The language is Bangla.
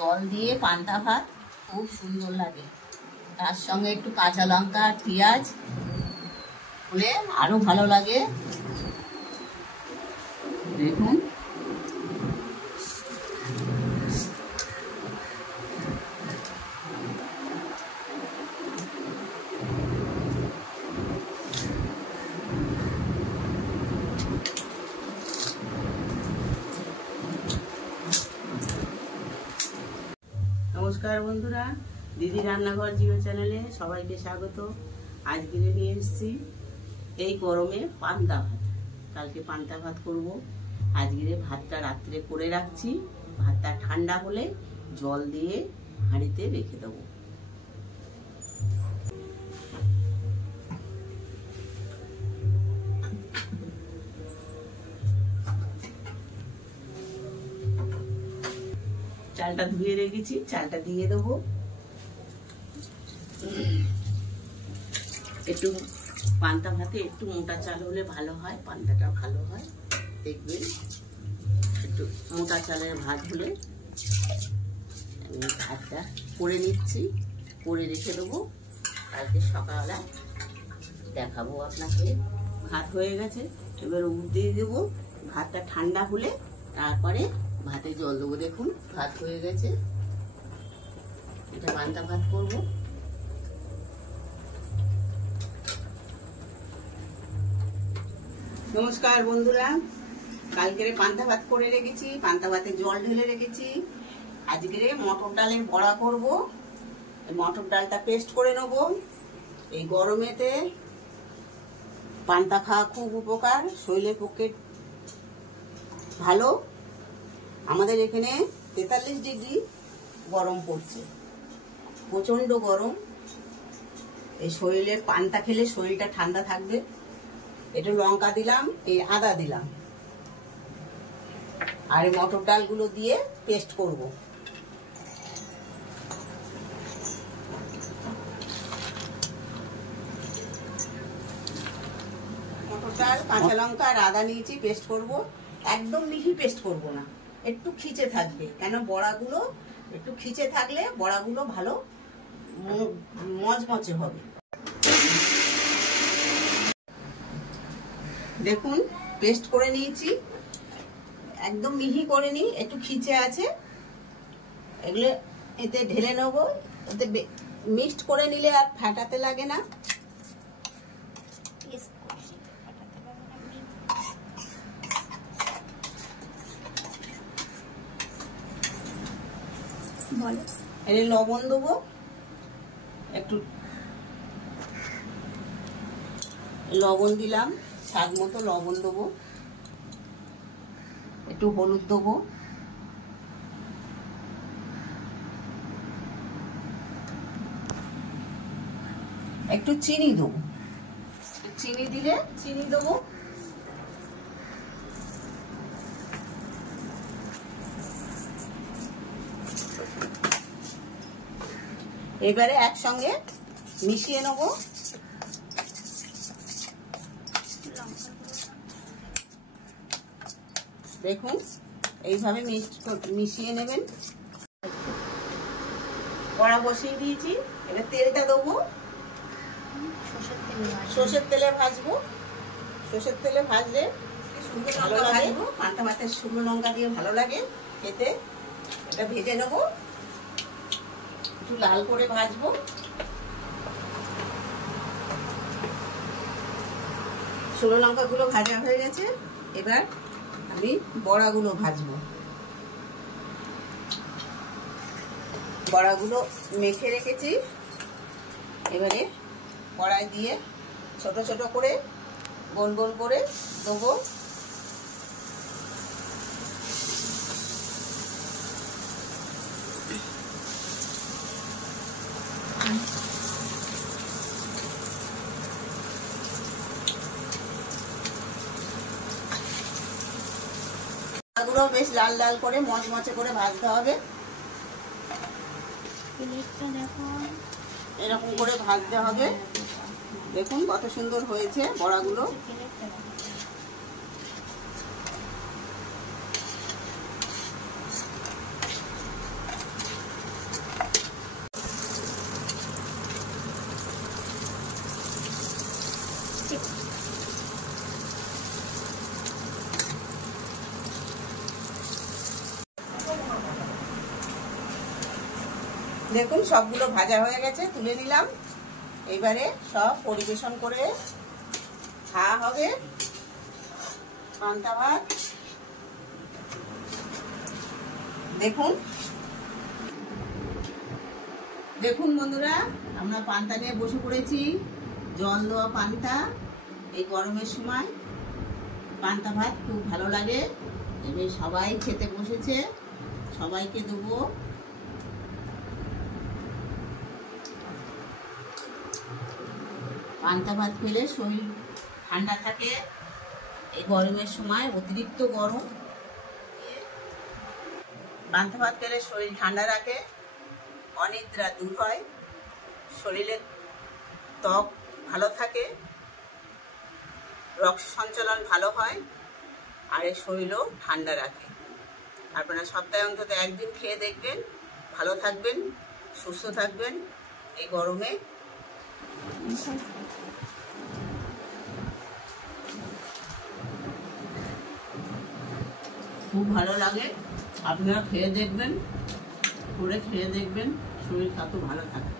জল দিয়ে পান্তা ভাত খুব সুন্দর লাগে। তার সঙ্গে একটু কাঁচা লঙ্কা আর পেঁয়াজ হলে আরো ভালো লাগে। দেখুন নমস্কার বন্ধুরা, দিদি রান্নাঘর জিও চ্যানেলে সবাইকে স্বাগত। আজকে নিয়ে এসেছি এই গরমে পান্তা ভাত। কালকে পান্তা ভাত করব। আজকে ভাতটা রাত্রে করে রাখছি, ভাতটা ঠান্ডা হলে জল দিয়ে হাঁড়িতে রেখে দেবো। চালটা ধুয়ে রেখেছি, চালটা দিয়ে দেবো। একটু পান্তা ভাতে একটু মোটা চাল হলে ভালো হয়, পান্তাটা ভালো হয়। দেখবেন একটু মোটা চালের ভাত হলে আমি ভাতটা করে নিচ্ছি, করে রেখে দেবো। কালকে সকালবেলা দেখাবো আপনাকে। ভাত হয়ে গেছে, এবার উঠ দিয়ে দেবো। ভাতটা ঠান্ডা হলে তারপরে ভাতে জল দেবো। দেখুন ভাত হয়ে গেছে, এটা পান্তা ভাত করবো। নমস্কার বন্ধুরা, কালকের পান্তা ভাত করে রেখেছি, পান্তা ভাতে জল ঢেলে রেখেছি। আজকে মটর ডালের বড়া করব। মটর ডালটা পেস্ট করে নেব। এই গরমেতে পান্তা খাওয়া খুব উপকার, শরীরের পক্ষে ভালো। আমাদের এখানে 43 ডিগ্রি গরম পড়ছে, প্রচন্ড গরম। এই শরীরের পান্তা খেলে শরীরটা ঠান্ডা থাকবে। একটু লঙ্কা দিলাম, এই আদা দিলাম, আর এই মটর ডালগুলো দিয়ে পেস্ট করব। মটর ডাল, কাঁচা লঙ্কা আর আদা নিয়েছি, পেস্ট করব। একদম মিহি পেস্ট করব না, একটু খিচে থাকবে, কেন বড়াগুলো একটু খিচে থাকলে বড়াগুলো ভালো মচমচে হবে। দেখুন পেস্ট করে নিয়েছি, একদম মিহি করে নি, একটু খিচে আছে। এগুলো এতে ঢেলে নেব। এতে মিক্সড করে নিলে আর ফাটাতে লাগে না। এর লবণ দেবো, একটু লবণ দিলাম, স্বাদ মতো লবণ দেবো, একটু হলুদ দেবো, একটু চিনি দেবো। চিনি দিলে চিনি দেবো। এবারে একসঙ্গে মিশিয়ে নেবো। দেখুন এইভাবে মিশিয়ে নেবেন। কড়া বসিয়ে দিয়েছি, এবার তেলটা দেবো। সর্ষের তেলে ভাজবো। সর্ষের তেলে ভাজলে শুকনো লঙ্কা ভাজবো। পান্তা ভাতের শুকনো লঙ্কা দিয়ে ভালো লাগে খেতে। এটা ভেজে নেবো, একটু লাল করে ভাজবো। শুকনো লঙ্কাগুলো ভাজা হয়ে গেছে, এবার আমি বড়াগুলো ভাজবো। বড়াগুলো মেখে রেখেছি, এবারে কড়াই দিয়ে ছোট ছোট করে গোল গোল করে দেবো। গুলো বেশ লাল লাল করে মচমচে করে ভাজতে হবে। এরকম করে ভাজতে হবে। দেখুন কত সুন্দর হয়েছে বড়াগুলো। দেখুন সবগুলো ভাজা হয়ে গেছে, তুলে নিলাম। এবারে সব পরিবেশন করে খাওয়া হবে পান্তা ভাত। দেখুন দেখুন বন্ধুরা, আমরা পান্তা নিয়ে বসে পড়েছি। জল দেওয়া পান্তা, এই গরমের সময় পান্তা ভাত খুব ভালো লাগে। এবার সবাই খেতে বসেছে, সবাইকে দেবো। পান্তা ভাত খেলে শরীর ঠান্ডা থাকে। এই গরমের সময় অতিরিক্ত গরম, পান্তা ভাত খেলে শরীর ঠান্ডা রাখে, অনিদ্রা দূর হয়, শরীরের ত্বক ভালো থাকে, রক্ত সঞ্চালন ভালো হয়, আর এই শরীরও ঠান্ডা রাখে। আপনারা সপ্তাহে অন্তত একদিন খেয়ে দেখবেন, ভালো থাকবেন, সুস্থ থাকবেন। এই গরমে খুব ভালো লাগে। আপনারা খেয়ে দেখবেন, করে খেয়ে দেখবেন, শরীর কত ভালো থাকে।